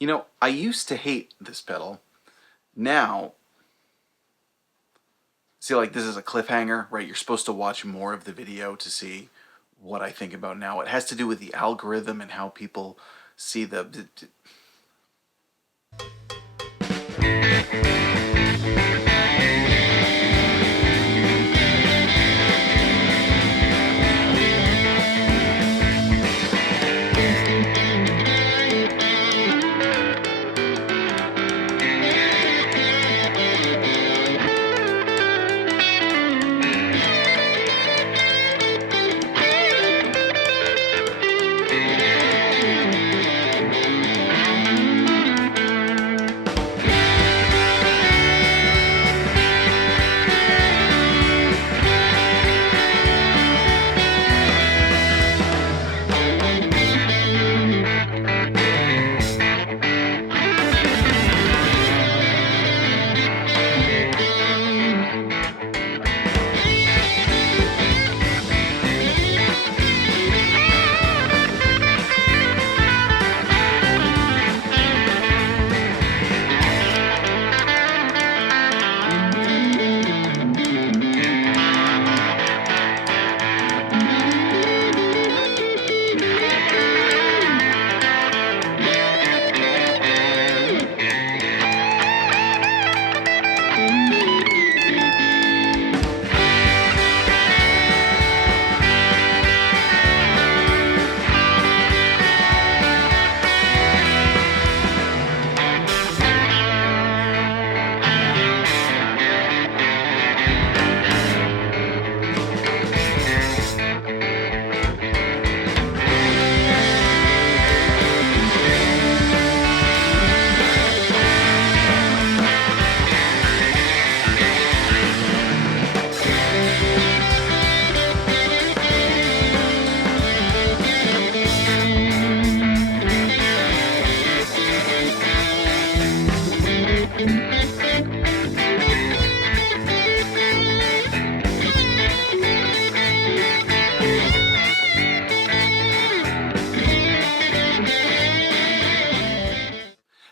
You know, I used to hate this pedal. Now, see, like, this is a cliffhanger, right? You're supposed to watch more of the video to see what I think about now. It has to do with the algorithm and how people see the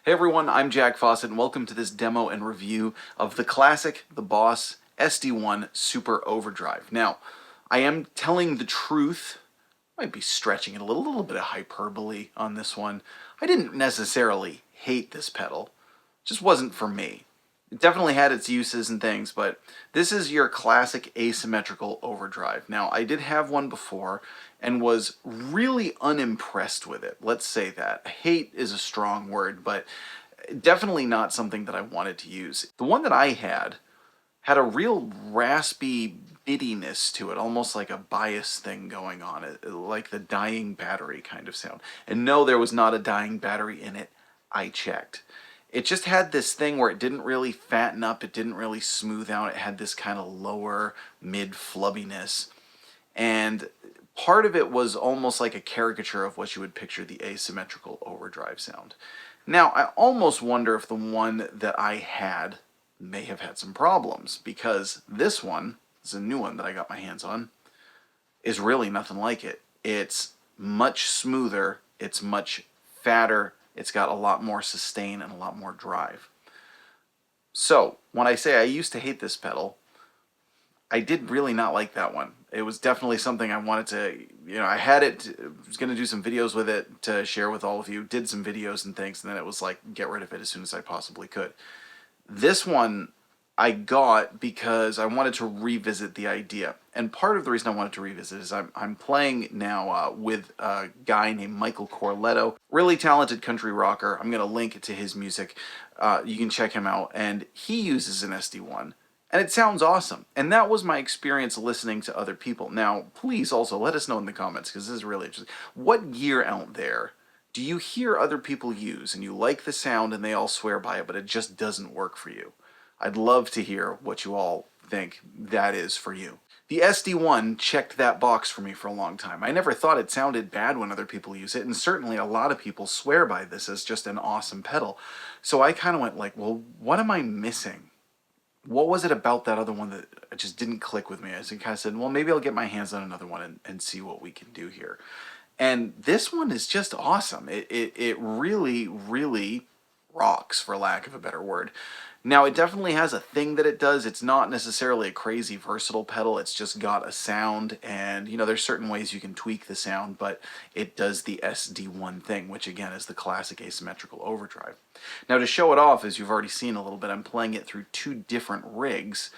Hey everyone, I'm Jack Fossett, and welcome to this demo and review of the classic, the Boss SD-1 Super Overdrive. Now, I am telling the truth, might be stretching it a little bit of hyperbole on this one. I didn't necessarily hate this pedal, it just wasn't for me. It definitely had its uses and things, but this is your classic asymmetrical overdrive. Now, I did have one before and was really unimpressed with it. Let's say that. Hate is a strong word, but definitely not something that I wanted to use. The one that I had a real raspy bittiness to it, almost like a bias thing going on, like the dying battery kind of sound. And no, there was not a dying battery in it. I checked. It just had this thing where it didn't really fatten up, it didn't really smooth out, it had this kind of lower mid flubbiness. And part of it was almost like a caricature of what you would picture the asymmetrical overdrive sound. Now, I almost wonder if the one that I had may have had some problems, because this one, this is a new one that I got my hands on, is really nothing like it. It's much smoother, it's much fatter, it's got a lot more sustain and a lot more drive. So, when I say I used to hate this pedal, I did really not like that one. It was definitely something I wanted to, I had it, was going to do some videos with it to share with all of you, did some videos and things, and then it was like, get rid of it as soon as I possibly could. This one I got because I wanted to revisit the idea. And part of the reason I wanted to revisit is I'm playing now with a guy named Michael Corletto, really talented country rocker. I'm going to link to his music. You can check him out. And he uses an SD-1. And it sounds awesome. And that was my experience listening to other people. Now, please also let us know in the comments, because this is really interesting. What gear out there do you hear other people use and you like the sound and they all swear by it, but it just doesn't work for you? I'd love to hear what you all think that is for you. The SD-1 checked that box for me for a long time. I never thought it sounded bad when other people use it, and certainly a lot of people swear by this as just an awesome pedal. So I kind of went like, well, what am I missing? What was it about that other one that just didn't click with me? I kind of said, well, maybe I'll get my hands on another one and see what we can do here. And this one is just awesome. It really, really rocks, for lack of a better word. Now, it definitely has a thing that it does. It's not necessarily a crazy versatile pedal. It's just got a sound, and there's certain ways you can tweak the sound, but it does the SD-1 thing, which again is the classic asymmetrical overdrive. Now, to show it off, as you've already seen a little bit, I'm playing it through 2 different rigs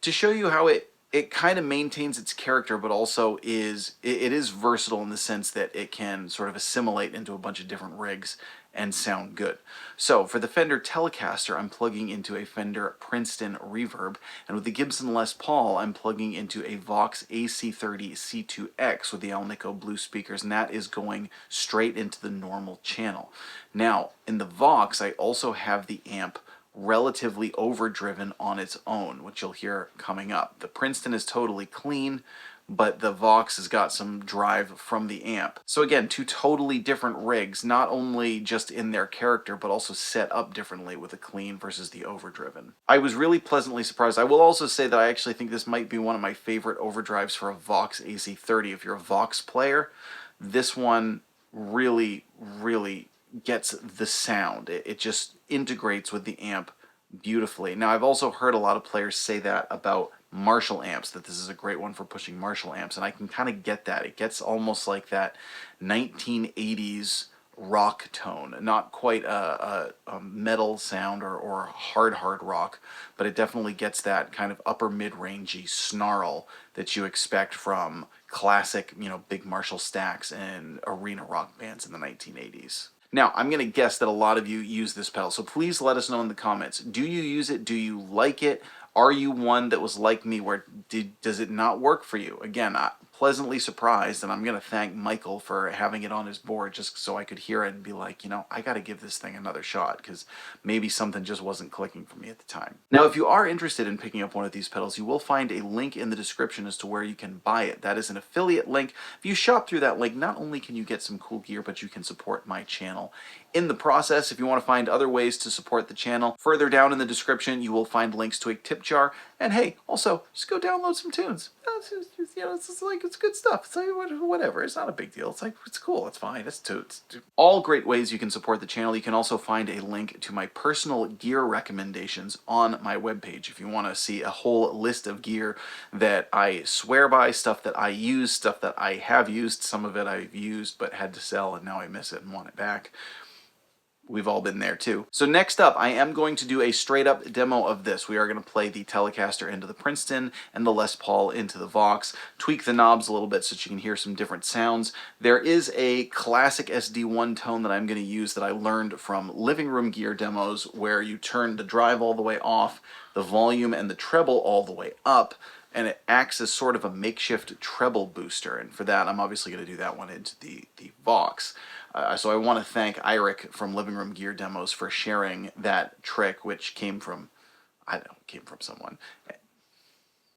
to show you how it kind of maintains its character, but also it is versatile in the sense that it can sort of assimilate into a bunch of different rigs and sound good. So for the Fender Telecaster, I'm plugging into a Fender Princeton Reverb, and with the Gibson Les Paul, I'm plugging into a Vox AC30 C2X with the Alnico Blue speakers, and that is going straight into the normal channel. Now, in the Vox, I also have the amp relatively overdriven on its own, which you'll hear coming up. The Princeton is totally clean, but the Vox has got some drive from the amp. So again, 2 totally different rigs, not only just in their character, but also set up differently with the clean versus the overdriven. I was really pleasantly surprised. I will also say that I actually think this might be one of my favorite overdrives for a Vox AC30. If you're a Vox player, this one really, really gets the sound. It just integrates with the amp beautifully. Now, I've also heard a lot of players say that about Marshall amps, that this is a great one for pushing Marshall amps, and I can kind of get that. It gets almost like that 1980s rock tone. Not quite a metal sound or hard rock, but it definitely gets that kind of upper mid-rangey snarl that you expect from classic, big Marshall stacks and arena rock bands in the 1980s. Now, I'm going to guess that a lot of you use this pedal, so please let us know in the comments. Do you use it? Do you like it? Are you one that was like me where does it not work for you? Again, pleasantly surprised, and I'm going to thank Michael for having it on his board just so I could hear it and be like, I got to give this thing another shot because maybe something just wasn't clicking for me at the time. Now, if you are interested in picking up one of these pedals, you will find a link in the description as to where you can buy it. That is an affiliate link. If you shop through that link, not only can you get some cool gear, but you can support my channel. In the process, if you want to find other ways to support the channel, further down in the description, you will find links to a tip jar. And hey, also, just go download some tunes. It's good stuff. It's like, whatever. It's not a big deal. It's like, it's cool. It's fine. It's all great ways you can support the channel. You can also find a link to my personal gear recommendations on my webpage if you want to see a whole list of gear that I swear by, stuff that I use, stuff that I have used. Some of it I've used but had to sell and now I miss it and want it back. We've all been there too. So next up, I am going to do a straight up demo of this. We are going to play the Telecaster into the Princeton and the Les Paul into the Vox, tweak the knobs a little bit so that you can hear some different sounds. There is a classic SD-1 tone that I'm going to use that I learned from living room gear demos where you turn the drive all the way off, the volume and the treble all the way up, and it acts as sort of a makeshift treble booster. And for that, I'm obviously going to do that one into the Vox. So I want to thank Eirik from Living Room Gear Demos for sharing that trick, which came from, came from someone.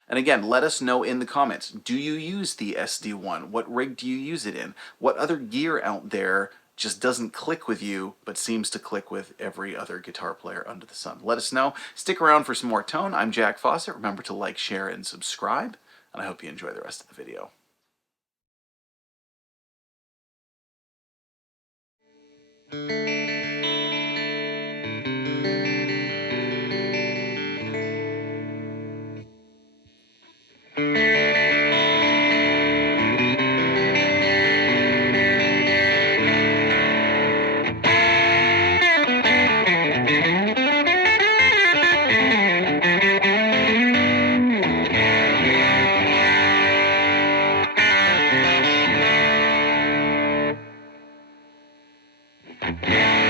And again, let us know in the comments, do you use the SD-1? What rig do you use it in? What other gear out there just doesn't click with you, but seems to click with every other guitar player under the sun? Let us know. Stick around for some more tone. I'm Jack Fossett. Remember to like, share, and subscribe. And I hope you enjoy the rest of the video. Yeah.